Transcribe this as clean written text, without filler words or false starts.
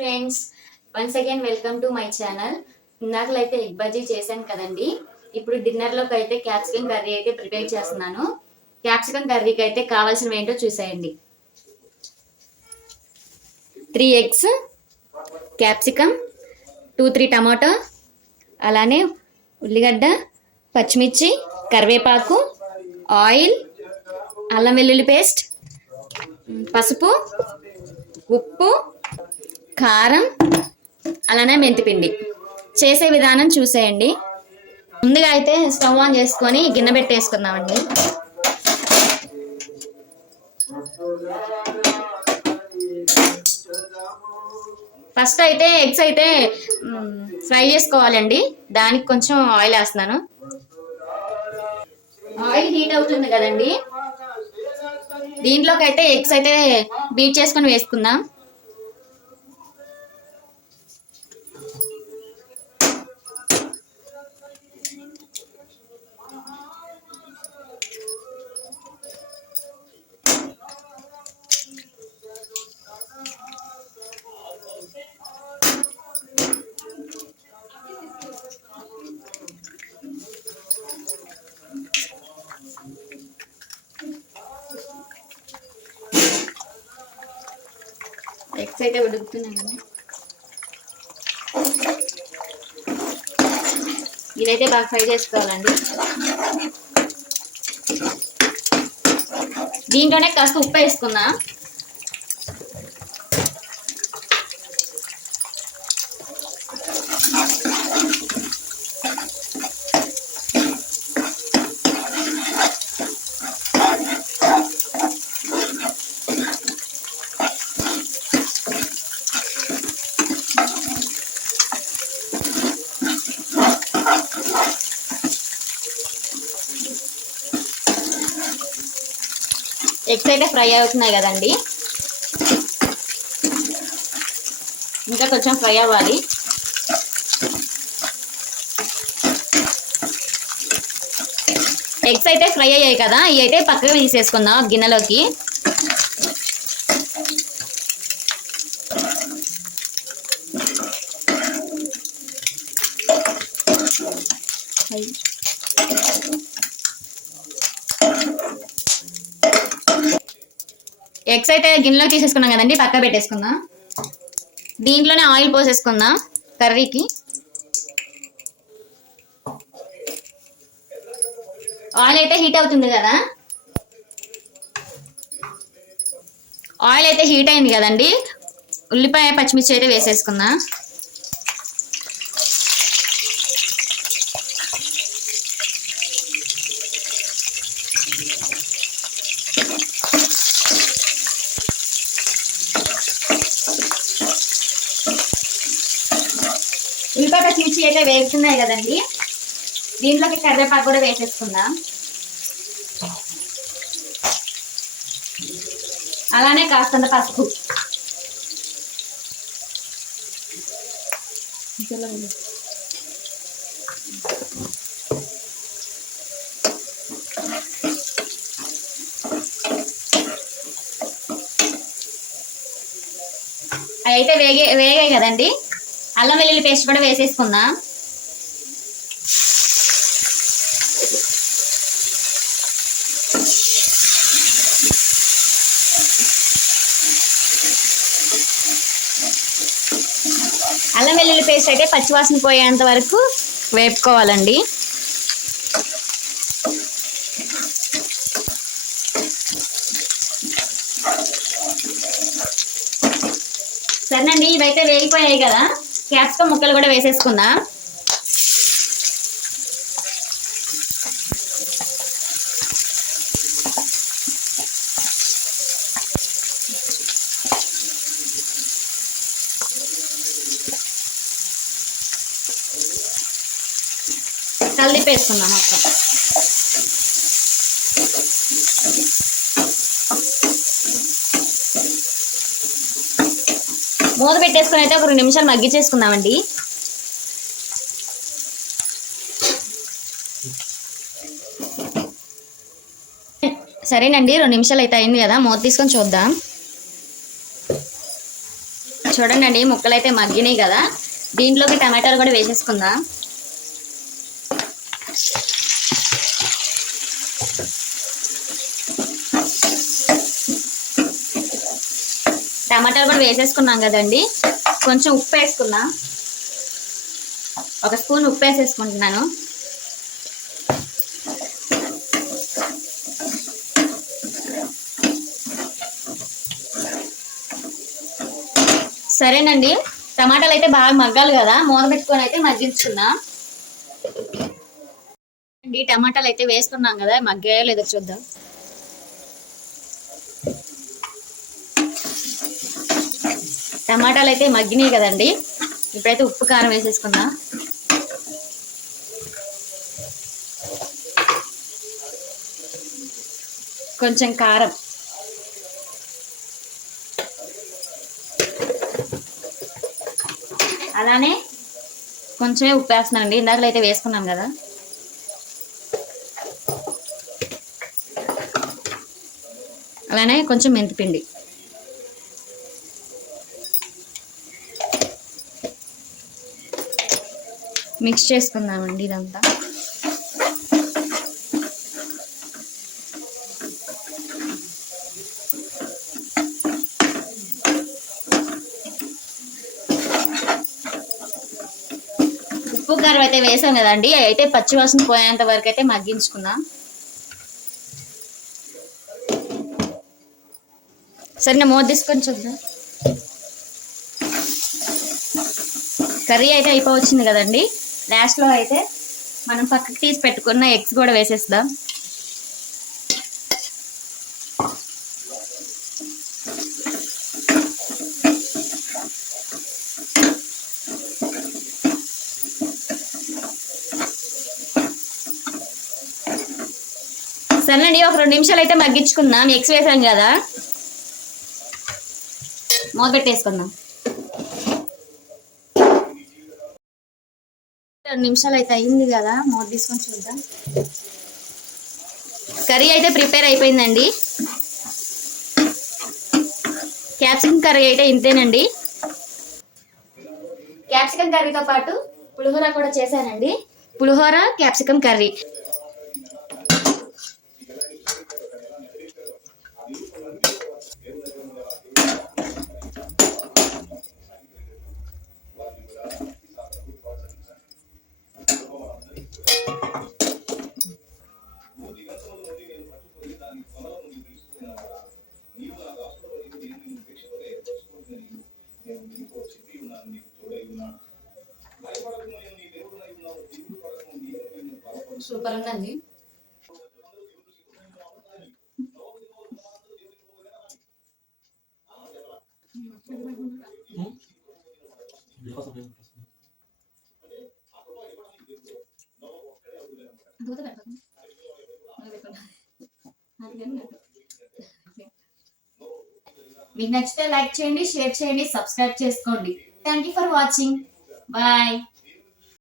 Friends, once again welcome to my channel. ఇందాకలైతే egg bajji చేశాను కదండి. ఇప్పుడు డిన్నర్లోకి అయితే క్యాప్సికమ్ కర్రీ అయితే ప్రిపేర్ చేస్తున్నాను. క్యాప్సికమ్ కర్రీకి అయితే కావాల్సినవి ఏంటో చూసేయండి. 3 eggs, క్యాప్సికమ్, 2-3 టమాటో, అలానే ఉల్లిగడ్డ, పచ్చిమిర్చి, కరివేపాకు, ఆయిల్, అల్లం వెల్లుల్లి పేస్ట్, పసుపు, ఉప్పు, కారం, అలానే మెంతిపిండి. చేసే విధానం చూసేయండి. ముందుగా అయితే స్టవ్ ఆన్ చేసుకొని గిన్నె పెట్టేసుకుందామండి. ఫస్ట్ అయితే ఎగ్స్ అయితే ఫ్రై చేసుకోవాలండి. దానికి కొంచెం ఆయిల్ వేస్తున్నాను. ఆయిల్ హీట్ అవుతుంది కదండి, దీంట్లోకి అయితే ఎగ్స్ అయితే బీట్ చేసుకొని వేసుకుందాం. ఎగ్స్ అయితే ఉడుకుతున్నాయి కదా, ఇదైతే బాగా ఫ్రై చేసుకోవాలండి. దీంట్లోనే కాస్త ఉప్పు వేసుకుందాం. ఎగ్స్ అయితే ఫ్రై అవుతున్నాయి కదండి, ఇంకా కొంచెం ఫ్రై అవ్వాలి. ఎగ్స్ అయితే ఫ్రై అయ్యాయి కదా, ఇవి అయితే పక్కగా తీసేసుకుందాం గిన్నెలోకి. ఎగ్స్ అయితే గిన్నెలోకి తీసేసుకున్నాం కదండి, పక్క పెట్టేసుకుందాం. దీంట్లోనే ఆయిల్ పోసేసుకుందాం కర్రీకి. ఆయిల్ అయితే హీట్ అవుతుంది కదా, ఆయిల్ అయితే హీట్ అయింది కదండి, ఉల్లిపాయ పచ్చిమిర్చి అయితే వేసేసుకుందాం. ఉల్లిపాయ పచ్చిమిర్చి అయితే వేస్తున్నాయి కదండి, దీంట్లోకి కరివేపాకు కూడా వేసేసుకుందాం. అలానే కాస్తంత పసుపు. అయితే వేగాయి కదండి, అల్లం వెల్లుల్లి పేస్ట్ కూడా వేసేసుకుందాం. అల్లం వెల్లుల్లి పేస్ట్ అయితే పచ్చివాసన పోయేంత వరకు వేపుకోవాలండి. సరేనండి, ఇవైతే వేగిపోయాయి కదా, క్యాప్సికమ్ ముక్కలు కూడా వేసేసుకుందాం. కలిపేసుకుందాం మొత్తం. మూత పెట్టేసుకుని అయితే ఒక 2 నిమిషాలు మగ్గించేసుకుందామండి. సరేనండి, 2 నిమిషాలు అయితే అయింది కదా, మూత తీసుకొని చూద్దాం. చూడండి ముక్కలు అయితే మగ్గినాయి కదా, దీంట్లోకి టమాటాలు కూడా వేసేసుకుందాం. టమాటాలు కూడా వేసేసుకున్నాం కదండి, కొంచెం ఉప్పు వేసుకున్నా. 1 స్పూన్ ఉప్పు వేసేసుకుంటున్నాను. సరేనండి, టమాటాలు అయితే బాగా మగ్గాలి కదా, మూత పెట్టుకొని అయితే మగ్గించుకుందాం. టమాటాలు అయితే వేసుకున్నాం కదా, మగ్గాయో లేదో చూద్దాం. టమాటాలు అయితే మగ్గినాయి కదండి, ఇప్పుడైతే ఉప్పు కారం వేసేసుకుందాం. కొంచెం కారం, అలానే కొంచెమే ఉప్పు వేస్తున్నానండి, ఇందాకలో అయితే వేసుకున్నాం కదా. అలానే కొంచెం మెంతిపిండి. మిక్స్ చేసుకుందామండి ఇదంతా. ఉప్పు కారం అయితే వేసాం కదండి, అయితే పచ్చివాసన పోయేంత వరకు అయితే మగ్గించుకుందాం. సరే మూత తీసుకొని చూద్దాం. కర్రీ అయితే అయిపోవచ్చింది కదండి, లాస్ట్లో అయితే మనం పక్కకి తీసి పెట్టుకున్న ఎగ్స్ కూడా వేసేద్దాం. సరేనండి, ఒక 2 నిమిషాలు అయితే మగ్గించుకుందాం. ఎగ్స్ వేసాం కదా, మూత పెట్టేసుకుందాం. 2 నిమిషాలు అయితే అయింది కదా, మూత తీసుకొని చూద్దాం. కర్రీ అయితే ప్రిపేర్ అయిపోయిందండి. క్యాప్సికమ్ కర్రీ అయితే ఇంతేనండి. క్యాప్సికమ్ కర్రీతో పాటు పులిహోర కూడా చేశానండి. పులిహోర క్యాప్సికమ్ కర్రీ. సూపర్ ఉందండి. మీకు నచ్చితే లైక్ చేయండి, షేర్ చేయండి, సబ్స్క్రైబ్ చేసుకోండి. Thank you for watching. Bye.